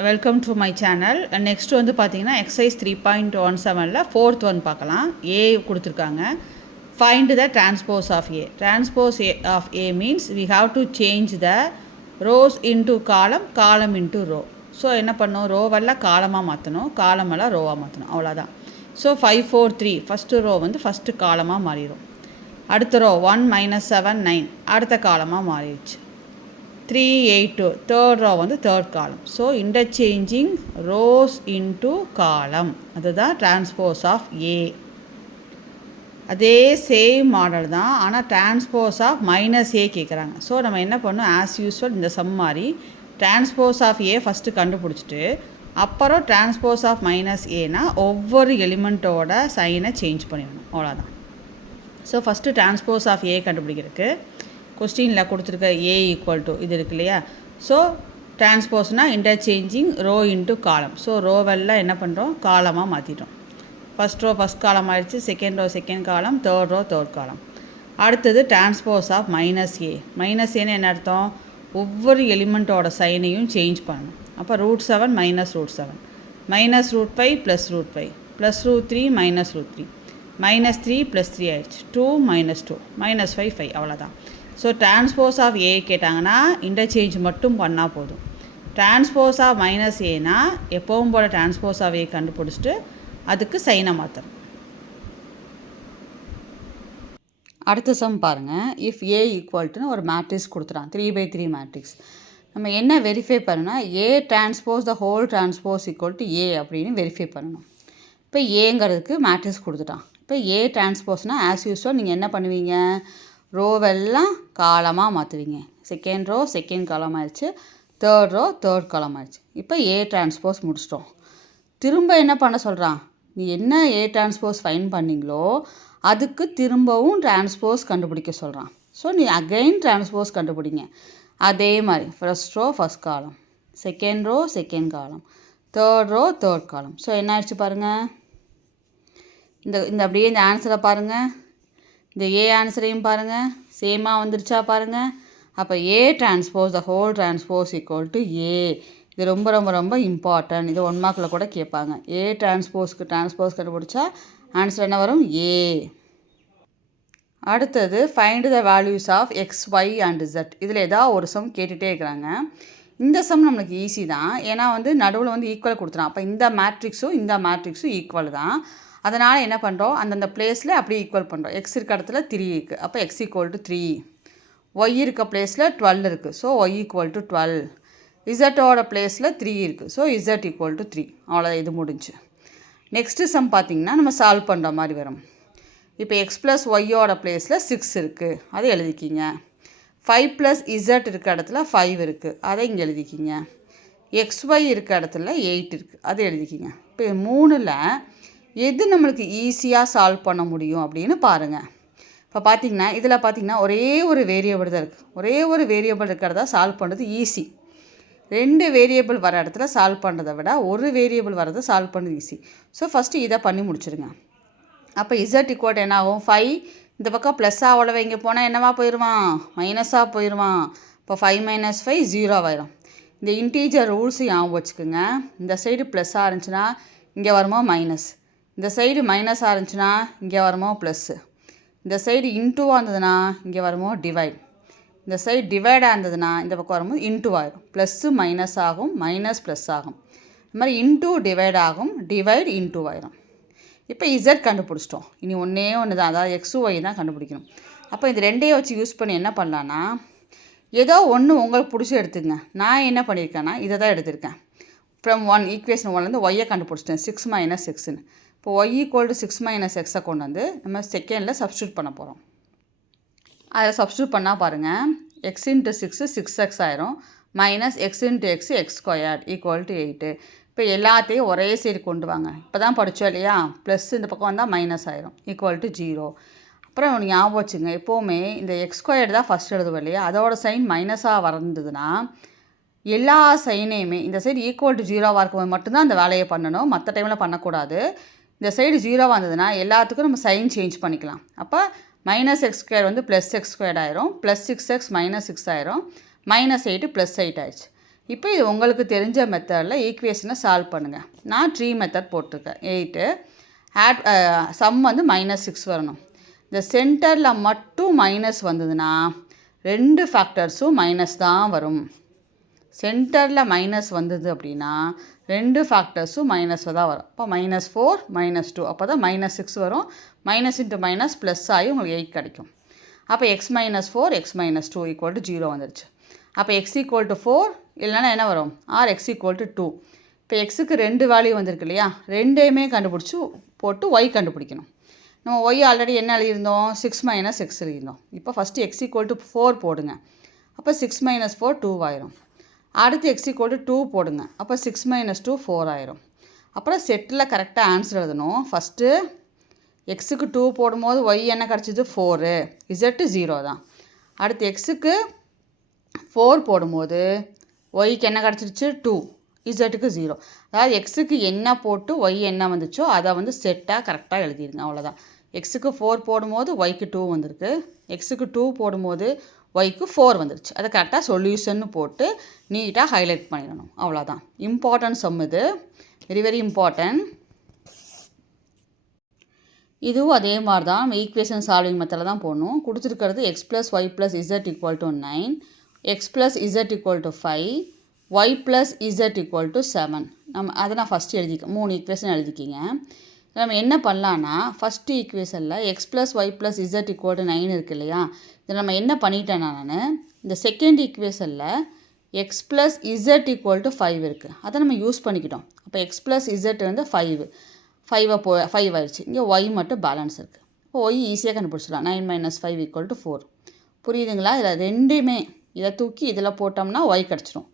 Welcome to my channel. Next வந்து பார்த்தீங்கன்னா exercise 3.17ல் ஃபோர்த் ஒன் பார்க்கலாம். ஏ கொடுத்துருக்காங்க. Find the transpose of A. Transpose of A means we have to change the rows into column, column into row. So என்ன பண்ணணும், ரோவெல்லாம் காலமாக மாற்றணும், காலமெல்லாம் ரோவாக மாற்றணும், அவ்வளோதான். ஸோ 5 4 3 ஃபஸ்ட்டு ரோ வந்து ஃபஸ்ட்டு காலமாக மாறிடும். அடுத்த ரோ 1 -7 9 அடுத்த காலமாக மாறிடுச்சு. 3 8 2 தேர்ட் ரோ வந்து third column. So interchanging rose into காலம், அதுதான் டிரான்ஸ்போஸ் ஆஃப் ஏ. அதே சேம் மாடல் தான், ஆனால் டிரான்ஸ்போஸ் ஆஃப் மைனஸ் ஏ கேட்குறாங்க. ஸோ நம்ம என்ன பண்ணணும், ஆஸ் யூஸ்வல் இந்த சம் மாதிரி டிரான்ஸ்போஸ் ஆஃப் ஏ ஃபஸ்ட்டு கண்டுபிடிச்சிட்டு அப்புறம் டிரான்ஸ்போஸ் ஆஃப் மைனஸ் ஏனா ஒவ்வொரு எலிமெண்ட்டோட சைனை சேஞ்ச் பண்ணிடணும், அவ்வளோதான். So first transpose of A கண்டுபிடிக்கிறதுக்கு கொஸ்டினில் கொடுத்துருக்க ஏ ஈக்குவல் டு இது இருக்கு இல்லையா. ஸோ டிரான்ஸ்போஸ்னால் interchanging row into column. So ரோவெல்லாம் என்ன பண்ணுறோம், காலமாக மாற்றிட்டோம். ஃபஸ்ட் ரோ ஃபஸ்ட் காலம் ஆகிடுச்சு, second row second column, third row third column. அடுத்தது transpose of minus A. Minus ஏன்னு என்ன அர்த்தம், ஒவ்வொரு எலிமெண்ட்டோட சைனையும் சேஞ்ச் பண்ணணும். அப்போ √7 -√7 -√5 +√5 +√3 -√3 -3 +3 ஆயிடுச்சு, 2 -2 -5 5, அவ்வளோதான். ஸோ டிரான்ஸ்போஸ் ஆஃப் ஏ கேட்டாங்கன்னா இன்டர்சேஞ்ச் மட்டும் பண்ணால் போதும். டிரான்ஸ்போஸ் ஆஃப் மைனஸ் ஏனா எப்பவும் போல் டிரான்ஸ்போஸ் ஆஃப் ஏ கண்டுபிடிச்சிட்டு அதுக்கு சைனை மாற்றணும். அடுத்த சம் பாருங்கள். இஃப் ஏ ஈக்குவல்ட்டுன்னு ஒரு மேட்ரிக்ஸ் கொடுத்துறான், 3/3 மேட்ரிக்ஸ். நம்ம என்ன வெரிஃபை பண்ணணும்னா A transpose the whole transpose equal to A அப்படின்னு வெரிஃபை பண்ணணும். இப்போ ஏங்கிறதுக்கு மேட்ரிக்ஸ் கொடுத்துட்டான். இப்போ ஏ டிரான்ஸ்போஸ்னால் ஆஸ் யூஸ்வல் நீங்கள் என்ன பண்ணுவீங்க, ரோவெல்லாம் காலமாக மாற்றுவீங்க. செகண்ட் ரோ செகண்ட் காலம் ஆயிடுச்சு, தேர்ட் ரோ தேர்ட் காலம் ஆயிடுச்சு. இப்போ ஏ டிரான்ஸ்போஸ் முடிச்சிட்டோம். திரும்ப என்ன பண்ண சொல்கிறான், நீ என்ன ஏ டிரான்ஸ்போஸ் ஃபைன் பண்ணிங்களோ அதுக்கு திரும்பவும் டிரான்ஸ்போஸ் கண்டுபிடிக்க சொல்கிறான். ஸோ நீ அகைன் டிரான்ஸ்போஸ் கண்டுபிடிங்க. அதே மாதிரி first row first column, second row second column, third row third column. So என்ன ஆயிடுச்சு பாருங்கள், இந்த அப்படியே இந்த ஆன்சரை பாருங்கள், இந்த ஏ ஆன்சரையும் பாருங்கள், சேமாக வந்துருச்சா பாருங்கள். அப்போ A transpose the whole transpose equal to A. இது ரொம்ப ரொம்ப ரொம்ப இம்பார்ட்டன்ட். இது 1 மார்க்கில் கூட கேட்பாங்க. ஏ டிரான்ஸ்போஸ்க்கு டிரான்ஸ்போஸ் கண்டுபிடிச்சா ஆன்சர் என்ன வரும், ஏ. அடுத்தது find the values of x y and z. இதில் ஏதாவது ஒரு சம் கேட்டுகிட்டே இருக்கிறாங்க. இந்த சம் நம்மளுக்கு ஈஸி தான், ஏன்னா வந்து நடுவில் வந்து ஈக்குவல் கொடுத்துறான். அப்போ இந்த மேட்ரிக்ஸும் ஈக்குவல் தான். அதனால் என்ன பண்ணுறோம், அந்தந்த பிளேஸில் அப்படியே ஈக்குவல் பண்ணுறோம். எக்ஸ் இருக்க இடத்துல 3 இருக்குது, அப்போ எக்ஸ் ஈக்குவல் டு 3. ஒய் இருக்க பிளேஸில் 12 இருக்குது, ஸோ ஒய் ஈக்குவல் டு 12. இசட்டோட பிளேஸில் 3 இருக்குது, ஸோ இசட் ஈக்குவல் டு 3. அவ்வளோ, இது முடிஞ்சு. நெக்ஸ்ட்டு சம் பார்த்திங்கன்னா நம்ம சால்வ் பண்ணுற மாதிரி வரும். இப்போ எக்ஸ் ப்ளஸ் ஒய்யோட பிளேஸில் 6 இருக்குது, அதை எழுதிக்கிங்க. 5 + இசட் இருக்க இடத்துல 5 இருக்குது, அதை இங்கே எழுதிக்கிங்க. XY இருக்க இடத்துல 8 இருக்குது, அதை எழுதிக்கிங்க. இப்போ 3ல் எது நம்மளுக்கு ஈஸியாக சால்வ் பண்ண முடியும் அப்படின்னு பாருங்கள். இப்போ பார்த்திங்கன்னா இதில் பார்த்திங்கன்னா ஒரே ஒரு வேரியபிள் தான் இருக்குது. ஒரே ஒரு வேரியபிள் இருக்கிறதா சால்வ் பண்ணுறது ஈஸி. 2 வேரியபிள் வர இடத்துல சால்வ் பண்ணுறதை விட ஒரு வேரியபிள் வரதை சால்வ் பண்ணுறது ஈஸி. ஸோ ஃபஸ்ட்டு இதை பண்ணி முடிச்சுருங்க. அப்போ இசட் ஈக்குவல் என்ன ஆகும், 5 இந்த பக்கம் ப்ளஸ்ஸாக அவ்வளோ இங்கே போனால் என்னவா போயிடுவான், மைனஸாக போயிடுவான். இப்போ 5 - 5 0 ஆயிரும். இந்த இன்டீஜர் ரூல்ஸு ஞாபகம் வச்சுக்கோங்க. இந்த சைடு ப்ளஸ்ஸாக இருந்துச்சுன்னா இங்கே வருமோ மைனஸ், இந்த சைடு மைனஸாக இருந்துச்சுன்னா இங்கே வருமோ ப்ளஸ்ஸு, இந்த சைடு இன்டூவாக இருந்ததுன்னா இங்கே வருமோ டிவைட், இந்த சைடு டிவைடாக இருந்ததுன்னா இந்த பக்கம் வரும்போது இன்டூ ஆகிடும். ப்ளஸ்ஸு மைனஸ் ஆகும், மைனஸ் ப்ளஸ் ஆகும். இந்த மாதிரி இன்டூ டிவைட் ஆகும், டிவைட் இன்டூ ஆயிரும். இப்போ இசட் கண்டுபிடிச்சிட்டோம். இனி ஒன்றே ஒன்று தான், அதாவது எக்ஸு ஒய் தான் கண்டுபிடிக்கணும். அப்போ இந்த ரெண்டையும் வச்சு யூஸ் பண்ணி என்ன பண்ணலான்னா, ஏதோ ஒன்று உங்களுக்கு பிடிச்சி எடுத்துங்க. நான் என்ன பண்ணியிருக்கேன்னா இதை தான் எடுத்திருக்கேன். ஃப்ரம் 1 ஈக்குவேஷன் 1லேருந்து ஒய்யை கண்டுபிடிச்சிட்டேன், 6 - Xன்னு. இப்போ ஒய் ஈக்குவல் டு 6 - Xஐ கொண்டு வந்து நம்ம செகண்டில் சப்ஸ்டியூட் பண்ண போகிறோம். அதை சப்ஸ்டியூட் பண்ணால் பாருங்கள், x × 6 6x ஆயிரும், -x × x x² equal to 8. இப்போ எல்லாத்தையும் ஒரே சைடு கொண்டு வாங்க. இப்போ தான் படித்தோம் இல்லையா, ப்ளஸ் இந்த பக்கம் வந்தால் மைனஸ் ஆயிரும், ஈக்குவல் டு 0. அப்புறம் ஒன்று ஞாபகம் வச்சுங்க, எப்போவுமே இந்த x² தான் ஃபஸ்ட் எழுதுவோம் இல்லையா, அதோட சைன் மைனஸாக வந்ததுன்னா எல்லா சைனையுமே இந்த சைடு ஈக்குவல் டு 0வாக இருக்கும்போது மட்டும்தான் அந்த வேலையை பண்ணணும், மற்ற டைமில் பண்ணக்கூடாது. இந்த சைடு 0வாக இருந்ததுன்னா எல்லாத்துக்கும் நம்ம சைன் சேஞ்ச் பண்ணிக்கலாம். அப்போ -x² வந்து +x² ஆயிரும், +6x -6 ஆயிரும், -8 +8 ஆயிடுச்சு. இப்போ இது உங்களுக்கு தெரிஞ்ச மெத்தடில் ஈக்குவேஷனை சால்வ் பண்ணுங்கள். நான் ட்ரீ மெத்தட் போட்டிருக்கேன். 8 ஆட் சம் வந்து -6 வரணும். இந்த சென்டரில் மட்டும் மைனஸ் வந்ததுன்னா 2 ஃபேக்டர்ஸும் மைனஸ் தான் வரும். சென்டரில் மைனஸ் வந்தது அப்படின்னா 2 ஃபேக்டர்ஸும் மைனஸில் தான் வரும். அப்போ -4 -2 அப்போ தான் -6 வரும். மைனஸ் இன்ட்டு மைனஸ் ப்ளஸ் ஆகி உங்களுக்கு 8 கிடைக்கும். அப்போ x - 4 x - 2 = 0 வந்துடுச்சு. அப்போ x = 4 இல்லைன்னா என்ன வரும் ஆர் x = 2. இப்போ எக்ஸுக்கு 2 வேல்யூ வந்திருக்கு இல்லையா, ரெண்டையுமே கண்டுபிடிச்சி போட்டு y கண்டுபிடிக்கணும். நம்ம y ஆல்ரெடி என்ன எழுதியிருந்தோம் 6 - x எழுதியிருந்தோம். இப்போ ஃபஸ்ட்டு x = 4 போடுங்க. அப்போ 6 - 4 2 ஆயிரும். அடுத்து x = 2 போடுங்க. அப்போ 6 - 2 4 ஆயிரும். அப்புறம் செட்டில் கரெக்டாக ஆன்சர் எழுதணும். ஃபஸ்ட்டு எக்ஸுக்கு 2 போடும்போது y என்ன கிடச்சிது 4, z 0 தான். அடுத்து எக்ஸுக்கு 4 போடும்போது ஒய்க்கு என்ன கிடச்சிருச்சு 2, இசட்டுக்கு 0. அதாவது எக்ஸுக்கு என்ன போட்டு ஒய் என்ன வந்துச்சோ அதை வந்து செட்டாக கரெக்டாக எழுதிடுங்க, அவ்வளோதான். எக்ஸுக்கு 4 போடும்போது ஒய்க்கு 2 வந்திருக்கு, எக்ஸுக்கு 2 போடும்போது ஒய்க்கு 4 வந்துருச்சு. அதை கரெக்டாக சொல்யூஷன் போட்டு நீட்டாக ஹைலைட் பண்ணிடணும், அவ்வளோதான். இம்பார்ட்டன்ட் சம் இது, வெரி வெரி இம்பார்ட்டன்ட். இதுவும் அதே மாதிரி தான் ஈக்குவேஷன் சால்விங் மெத்தடில் தான் போடணும். கொடுத்துருக்கிறது x + y + z = 9, x + z = 5, y + z = 7. அதை நான் ஃபஸ்ட்டு எழுதிக்கேன், 3 ஈக்குவேஷன் எழுதிக்கிங்க. நம்ம என்ன பண்ணலான்னா ஃபஸ்ட்டு ஈக்குவேஷனில் x + y + z = 9 இருக்கு இல்லையா, இதை நம்ம என்ன பண்ணிட்டேன்னா நான் இந்த செகண்ட் ஈக்குவேஷனில் x + z = 5 இருக்குது, அதை நம்ம யூஸ் பண்ணிக்கிட்டோம். அப்போ x + z வந்து 5 ஆயிடுச்சு. இங்கே y மட்டும் பேலன்ஸ் இருக்குது. இப்போ y ஈஸியாக கண்டுபிடிச்சிடலாம். 9 - 5 = 4. புரியுதுங்களா? இதில் ரெண்டுமே இதை தூக்கி இதில் போட்டோம்னா y கிடச்சிரும்,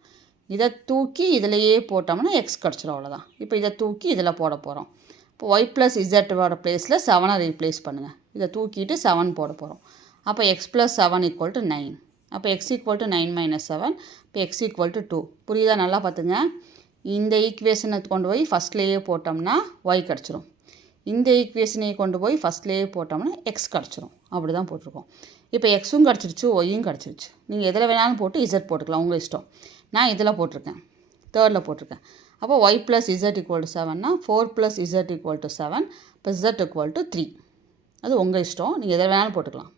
இதை தூக்கி இதிலையே போட்டோம்னா x கிடச்சிரும், அவ்வளோதான். இப்போ இதை தூக்கி இதில் போட போகிறோம். இப்போ y + z பிளேஸில் 7 ரீப்ளேஸ் பண்ணுங்கள். இதை தூக்கிட்டு 7 போட போகிறோம். அப்போ x + 7 = 9. அப்போ x = 9 - 7, இப்போ x = 2. புரியுதா? நல்லா பார்த்துங்க. இந்த ஈக்குவேஷனை கொண்டு போய் ஃபஸ்ட்லேயே போட்டோம்னா y கிடச்சிரும், இந்த ஈக்குவேஷனை கொண்டு போய் ஃபஸ்ட்லேயே போட்டோம்னா x கிடச்சிரும். அப்படி தான் போட்டிருக்கோம். இப்போ எக்ஸும் கிடச்சிருச்சு, ஒய்யும் கிடச்சிருச்சு. நீங்கள் எதில் வேணாலும் போட்டு z போட்டுக்கலாம், உங்கள் இஷ்டம். நான் இதில் போட்டிருக்கேன், தேர்டில் போட்டிருக்கேன். அப்போ y + z = 7னா 4 + z = 7, இப்போ z = 3. அது உங்கள் இஷ்டம், நீங்கள் எதில் வேணாலும் போட்டுக்கலாம்.